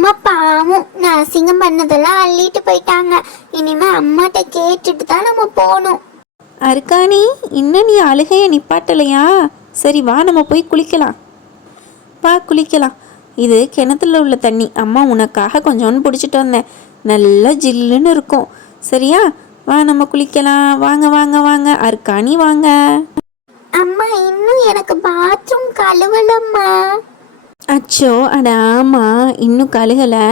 அம்மா பாவம் நான் அசிங்கம் பண்ணதெல்லாம் அள்ளிட்டு போயிட்டாங்க. இனிமே அம்மாட்ட கேட்டுட்டு தான் நம்ம போகணும். அர்க்காணி, இன்னும் நீ அழுகைய நிப்பாட்டலையா? சரி வா, நம்ம போய் குளிக்கலாம். வா குளிக்கலாம். இது கிணத்துல உள்ள தண்ணி. அம்மா உனக்காக கொஞ்சோன்னு பிடிச்சிட்டு வந்தேன். நல்லா ஜில்லுன்னு இருக்கும். சரியா? வா நம்ம குளிக்கலாம். வாங்க வாங்க வாங்க அர்க்காணி, வாங்க. அம்மா இன்னும் எனக்கு பாத்ரூம் கழுவலம்மா. அச்சோ, அட ஆமாம், இன்னும் கழுகலை.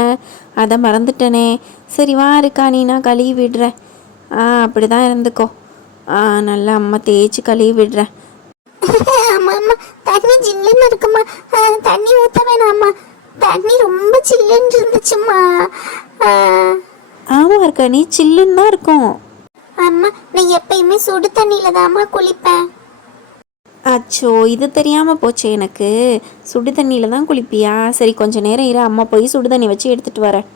அதை மறந்துட்டனே. சரி வா அர்க்காணி, நான் கழுவி விடுறேன். அப்படி தான் இருந்துக்கோ. நல்லா அம்மா தேய்ச்சி கழுவி விடுறேன். அம்மா அம்மா தண்ணி ஜில்லுன்னு இருக்குமா? தண்ணி ஊற்ற வேணாம்மா. தண்ணி ரொம்ப சில்லுன்னு இருந்துச்சுமா. ஆமாம் அர்க்காணி, சில்லுன்னு தான் இருக்கும். அம்மா நான் எப்பயுமே சுடு தண்ணியில தாம்மா குளிப்பேன். அச்சோ, இது தெரியாமல் போச்சு எனக்கு. சுடு தண்ணியில் தான் குளிப்பியா? சரி கொஞ்சம் நேரம் இரு, அம்மா போய் சுடு தண்ணி வச்சு எடுத்துகிட்டு வரேன்.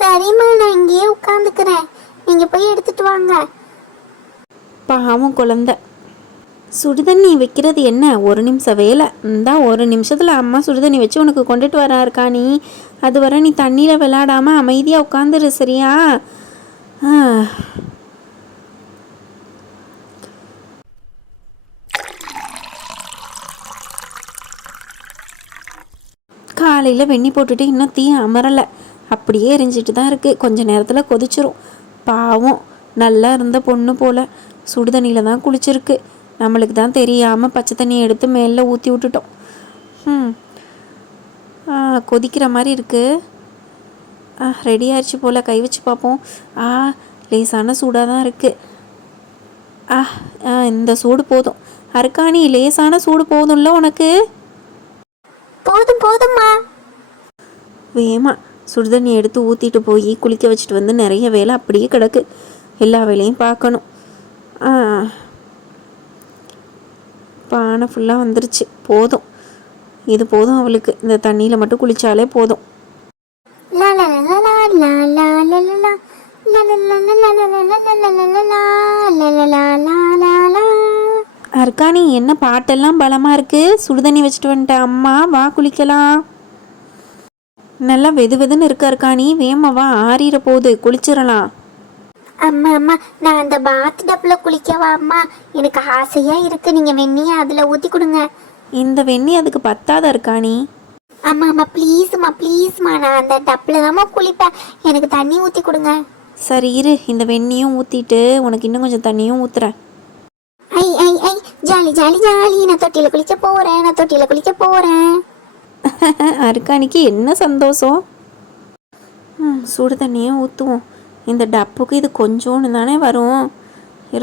சரிம்மா, நான் இங்கேயே உட்காந்துக்கிறேன். நீங்கள் போய் எடுத்துட்டு வாங்க. பாவம் குழந்த. சுடுதண்ணி வைக்கிறது என்ன, ஒரு நிமிஷம் வேலை. இந்தா ஒரு நிமிஷத்தில் அம்மா சுடுதண்ணி வச்சு உனக்கு கொண்டுட்டு வரா இருக்காணி. அது வர நீ தண்ணியில் விளையாடாமல் அமைதியாக உட்காந்துரு. சரியா? காலையில் வெண்ணி போட்டுட்டு இன்னும் தீ அமரலை. அப்படியே எரிஞ்சிட்டு தான் இருக்குது. கொஞ்சம் நேரத்தில் கொதிச்சிரும். பாவம், நல்லா இருந்த பொண்ணு போல் சுடுதண்ணியில் தான் குளிச்சிருக்கு. நம்மளுக்கு தான் தெரியாமல் பச்சை தண்ணியை எடுத்து மேலே ஊற்றி விட்டுட்டோம். கொதிக்கிற மாதிரி இருக்குது. ரெடி ஆயிடுச்சு போல். கை வச்சு பார்ப்போம். லேசான சூடாக தான் இருக்குது. இந்த சூடு போதும். அர்க்காணி, லேசான சூடு போதும்ல உனக்கு? போதும் போதும்மா. வேமா சுடுதண்ணி எடுத்து ஊற்றிட்டு போய் குளிக்க வச்சுட்டு வந்து நிறைய வேலை அப்படியே கிடக்கு. எல்லா வேலையும் பார்க்கணும். பானை ஃபுல்லாக வந்துருச்சு. போதும், இது போதும் அவளுக்கு. இந்த தண்ணியில் மட்டும் குளித்தாலே போதும். அர்க்காணி, என்ன பாட்டெல்லாம் பலமாக இருக்குது. சுடுதண்ணி வச்சுட்டு வந்துட்டேன் அம்மா, வா குளிக்கலாம். நல்லா வெது வெதுன்னு இருக்கு அர்க்காணி. வேமா வா, ஆறிற போகுது, குளிச்சிடலாம். அம்மா அம்மா நான் அந்த பாத் டப்ல குளிக்கவா அம்மா? எனக்கு ஆசையா இருக்கு. நீங்க வெந்நியை அதுல ஊத்தி கொடுங்க. இந்த வெந்நி அதுக்கு பத்தாத அர்க்காணி. அம்மா அம்மா ப்ளீஸ்மா ப்ளீஸ்மா, நான் அந்த டப்ல தாம்மா குளிப்பேன். எனக்கு தண்ணி ஊத்தி கொடுங்க. சரி இரு, இந்த வெந்நியும் ஊற்றிட்டு உனக்கு இன்னும் கொஞ்சம் தண்ணியும் ஊற்றுறேன். ஐ ஐ ஐ ஜாலி ஜாலி ஜாலி, நான் தொட்டியில் குளிக்க போறேன், நான் தொட்டியில் குளிக்க போறேன். அர்க்காணிக்கு என்ன சந்தோஷம். சுடு தண்ணியும் ஊற்றுவோம். இந்த டப்புக்கு இது கொஞ்சோன்னு தானே வரும்.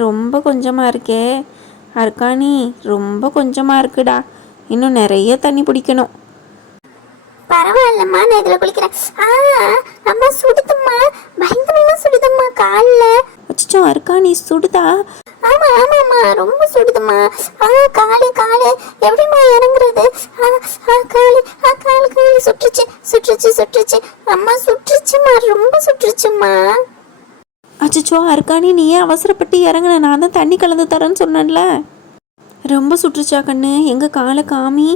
ரொம்ப கொஞ்சமாக இருக்கே அர்க்காணி, ரொம்ப கொஞ்சமாக இருக்குடா. இன்னும் நிறைய தண்ணி பிடிக்கணும். பரவாயில்லம்மா, நான் இதில் குளிக்கிறேன். அம்மா சுடுதும்மா, பயங்கரமா சுடுதும்மா காலில். அச்சோ அர்க்காணி, சுடுதா? ஆமா ஆமாம்மா, ரொம்ப சுடுதும்மா. காலு காலு எப்படிம்மா இறங்குறது? காலு காலு காலு சுற்றுச்சு சுற்றுச்சு சுற்றுச்சு. அம்மா சுற்றுச்சுமா, ரொம்ப சுற்றுச்சுமா. அச்சோ அர்க்காணி, நீ ஏன் அவசரப்பட்டு இறங்குன? நான் தான் தண்ணி கலந்து தரேன்னு சொன்னேன்ல. ரொம்ப சுற்றுச்சா கண்ணு? எங்கள் காலை காமி.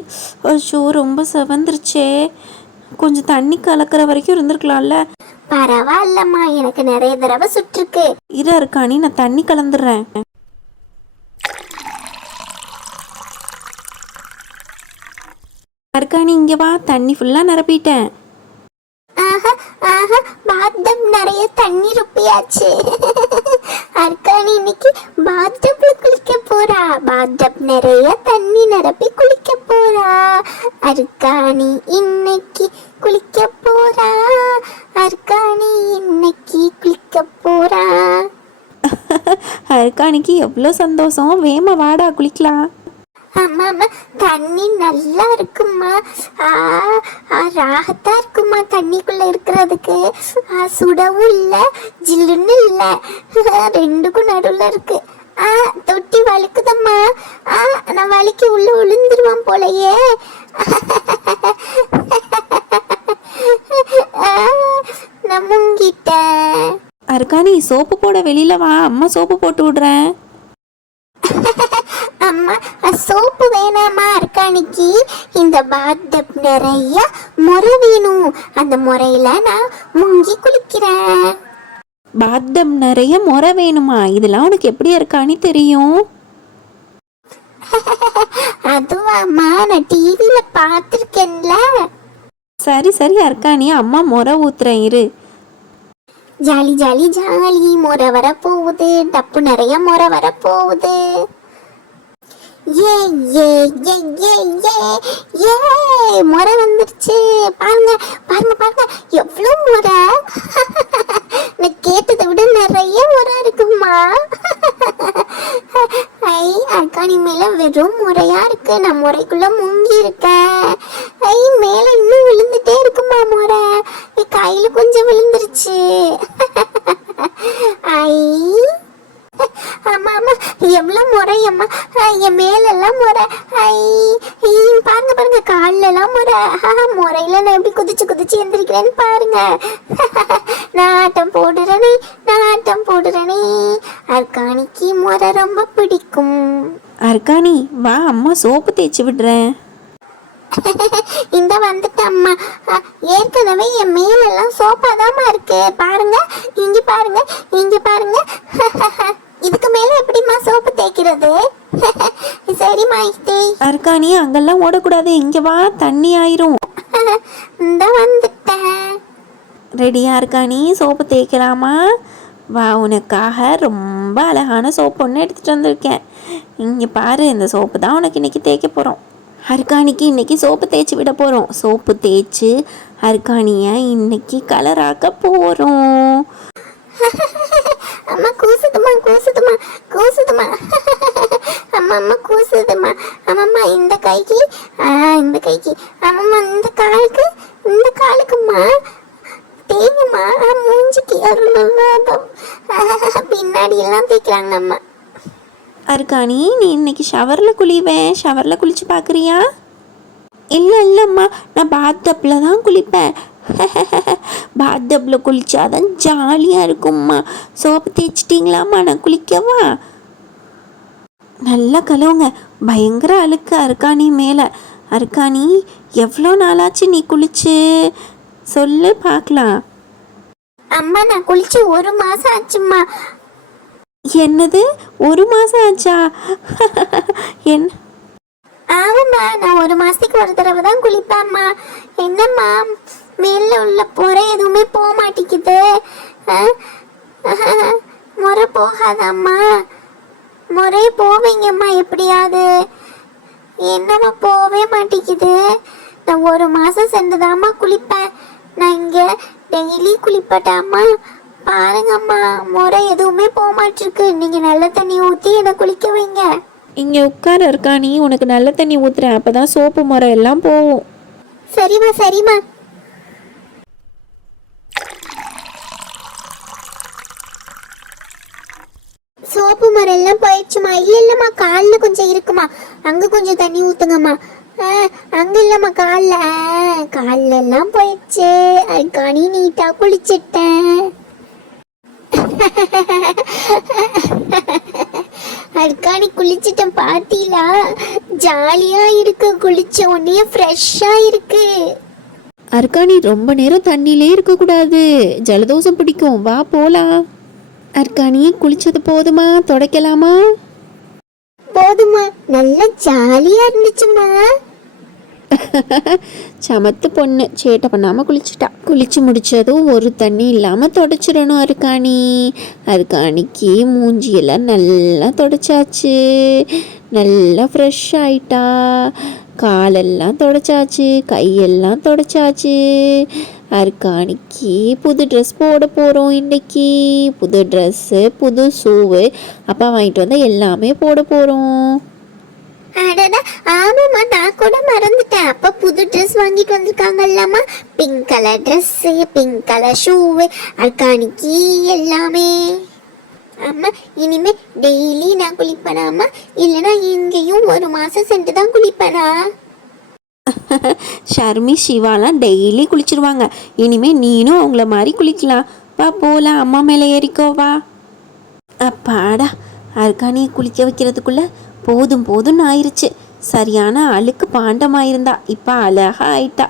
அச்சோ ரொம்ப செவந்துருச்சே. கொஞ்சம் தண்ணி கலக்கிற வரைக்கும் இருந்திருக்கலாம்ல. பரவாயில்லம்மா, எனக்கு நிறைய தடவை சுற்றுக்கு. இரு அர்க்காணி, நான் தண்ணி கலந்துடுறேன். அர்க்காணி இங்கே வா, தண்ணி ஃபுல்லாக நிரப்பிட்டேன். பாத்டப் நிறைய தண்ணி ரொப்பியாச்சு. அர்க்காணி இன்னைக்கு பாத்டப்ல குளிக்க போறா. பாத்டப் நிறைய தண்ணி நிரப்பி குளிக்க போறா. அர்க்காணி இன்னைக்கு குளிக்க போறா. அர்க்காணி இன்னைக்கு குளிக்க போறா. அர்க்காணிக்கு எவ்வளோ சந்தோஷம். வேமா வாடா குளிக்கலாம். அம்மா அம்மா தண்ணி நல்லா இருக்குமா? ராகத்தா இருக்குமா தண்ணிக்குள்ள இருக்கிறதுக்கு. சுடவும் இல்லை, ஜில்லுன்னு இல்லை, ரெண்டுக்கும் நடுவில் இருக்கு. தொட்டி வலிக்குதம்மா. நான் வலிக்கு உள்ள விழுந்துருவான் போலையே. நான் முங்கிட்டேன். அர்க்காணி, சோப்பு போட வெளியில வா, அம்மா சோப்பு போட்டு விடுறேன். அம்மா சோப்பு வேணாமா அர்க்காணிக்கு? இந்த இந்த பாத்தப் நிறைய முறை வேணும். அந்த முறையில நான் முங்கி குளிக்கிறேன். பாத்தம் நிறைய முறை வேணுமா? இதெல்லாம் உனக்கு எப்படி இருக்கான்னு தெரியும்? அதுவாம்மா, நான் டிவியில பார்த்துருக்கேன்ல. சரி சரி அர்க்காணி, அம்மா முறை ஊத்துறேன் இரு. ஜாலி ஜாலி ஜாலி, முறை வர போகுது, டப்பு நிறைய முறை வர போகுது. ஏ ஏ ஏ ஏ ஏ ஏ, முறை வந்துருச்சு. பாருங்க பாருங்க பாருங்க, எவ்வளோ முறை. நான் கேட்டதை விட நிறைய முறை இருக்குமா. ஐ, அக்கானி மேல வெறும் முறையா இருக்கு. நான் முறைக்குள்ள முங்கி இருக்கேன். ஐ, மேல இன்னும் விழுந்துட்டே இருக்குமா முறை. என் கையில கொஞ்சம் விழுந்துருச்சு. ஐ, ஆமா ஆமா, எவ்வளவு முறையம்மா. என் மேலெல்லாம் முறை. ஐ, பாருங்க பாருங்க, கால்ல எல்லாம் முறை. முறையில நான் எப்படி குதிச்சு குதிச்சு எந்திரிக்கிறேன்னு பாருங்க. நான் ஆட்டம் போடுறேனே, நான் ஆட்டம் போடுறேனே. அர்க்கானிக்கு முறை ரொம்ப பிடிக்கும். அர்க்காணி வா, அம்மா சோப்பு தேய்ச்சி விடுறேன். இந்த வந்துட்டு அம்மா. ஏற்கனவே என் மேலெல்லாம் சோப்பாதாம்மா இருக்கு. பாருங்க, இங்க பாருங்க, இங்க பாருங்க. இதுக்கு மேல எப்படிம்மா சோப்பு தேய்க்கிறது? சரிம்மா, தேய். அர்க்காணி அங்கெல்லாம் ஓடக்கூடாது, இங்க வா, தண்ணி ஆயிரும். இந்த வந்துட்டேன். ரெடியா அர்க்காணி, சோப்பு தேய்க்கலாமா? வா, உனக்காக ரொம்ப அழகான சோப்பு ஒன்று எடுத்துகிட்டு வந்திருக்கேன். இங்கே பாரு, இந்த சோப்பு தான் உனக்கு இன்னைக்கு தேய்க்க போகிறோம். அர்க்காணிக்கு இன்னைக்கு சோப்பு தேய்ச்சி விட போகிறோம். சோப்பு தேய்ச்சி அர்க்காணியை இன்னைக்கு கலராக்க போகிறோம். அம்மா கூசுதுமா, கூசுதுமா, கூசுதுமா. அம்மா அம்மா கூசுதுமா. அம்மா இந்த கைக்கு, இந்த கைக்கு. அம்மா இந்த காலுக்கு, இந்த காலுக்குமா. தேய்ங்கம்மா, மூஞ்சிக்கு. பின்னாடி எல்லாம் தேய்க்கிறாங்க அம்மா. அர்க்காணி, நீ இன்னைக்கு ஷவரில் குளிவேன், ஷவரில் குளிச்சு பார்க்குறியா? இல்லை இல்லைம்மா, நான் பாத்தப்பில் தான் குளிப்பேன். பாத்தப்பில் குளிச்சாதான் ஜாலியாக இருக்கும்மா. சோப்பு தேய்ச்சிட்டிங்களாம்மா, நான் குளிக்கவா? நல்லா கழுவுங்க, பயங்கர அழுக்கு அர்க்காணி மேலே. அர்க்காணி, எவ்வளோ நாளாச்சு நீ குளிச்சு? சொல்லு பார்க்கலாம். அம்மா, நான் குளிச்சு 1 மாசம் ஆச்சும்மா. என்னது, 1 மாதம் ஆச்சா? என்ன? ஆமாம்மா, நான் 1 மாசத்துக்கு ஒரு தடவை தான் குளிப்பேம்மா. என்னம்மா, மேல உள்ள பொறை எதுவுமே போக மாட்டேங்குது. முறை போகாதம்மா. முறை போவீங்கம்மா எப்படியாவது. என்னம்மா போவே மாட்டேங்குது. நான் 1 மாசம் சென்றுதாம்மா குளிப்பேன். நான் இங்கே டெய்லி குளிப்பட்டாம்மா. பாருங்கம்மா, முறை எதுவுமே போக மாட்டிருக்கு. நீங்கள் நல்ல தண்ணி ஊற்றி என்னை குளிக்க வைங்க. இங்கே உட்கார அர்க்காணி, உனக்கு நல்ல தண்ணி ஊற்றுறேன், அப்போ தான் சோப்பு முறை எல்லாம் போகும். சரிம்மா சரிம்மா. சோப்பு முறை எல்லாம் போயிடுச்சுமா. இல்லைம்மா, காலில் கொஞ்சம் இருக்குமா. அங்கே கொஞ்சம் தண்ணி ஊற்றுங்கம்மா. அங்கே இல்லைம்மா, காலில் எல்லாம் போயிடுச்சு. அர்க்காணி நீட்டாக குளிச்சிட்டேன். அர்க்காணி குளிச்சிட்டேன், பாத்தீங்களா? ஜாலியா இருக்கு. குளிச்ச உடனே ஃப்ரெஷ்ஷா இருக்கு. அர்க்காணி, ரொம்ப நேரம் தண்ணியிலே இருக்கக்கூடாது, ஜலதோஷம் பிடிக்கும். வா போலாம். அர்க்காணி, குளிச்சது போதுமா? துடைக்கலாமா? போதுமா, நல்லா ஜாலியா இருந்துச்சுமா. சமத்து பொண்ணு, சேட்டை பண்ணாமல் குளிச்சுட்டா. குளிச்சு முடிச்சதும் ஒரு தண்ணி இல்லாமல் தொடச்சிடணும் அர்க்காணி. அர்க்காணிக்கு மூஞ்சியெல்லாம் நல்லா தொடச்சாச்சு, நல்லா ஃப்ரெஷ் ஆயிட்டா. காலெல்லாம் தொடச்சாச்சு, கையெல்லாம் தொடச்சாச்சு. அர்க்காணிக்கு புது ட்ரெஸ் போட போகிறோம் இன்னைக்கு. புது ட்ரெஸ்ஸு, புது ஷூவு, அப்பா வாங்கிட்டு வந்தால் எல்லாமே போட போகிறோம். அடடா, ஆமாம்மா, நான் கூட மறந்துட்டேன். அப்பா புது ட்ரெஸ் வாங்கிட்டு வந்திருக்காங்கல்லம்மா. Pink colour dress, pink colour shoe, அர்க்காணிக்கு எல்லாமே. அம்மா, இனிமே டெய்லி நான் குளிப்பேனாம்மா? இல்லைனா இங்கேயும் 1 மாசம் சென்று தான் குளிப்பேனா? ஷர்மி, சிவாலாம் டெய்லி குளிச்சிருவாங்க. இனிமே நீனும் அவங்கள மாதிரி குளிக்கலாம். வா போகலாம், அம்மா மேலே ஏறிக்கோ வா. அப்பாடா, அர்க்காணியை குளிக்க வைக்கிறதுக்குள்ள போதும் போதும்னு ஆயிடுச்சு. சரியான அழுக்கு பாண்டமாயிருந்தா இப்போ அழகா ஆயிட்டா.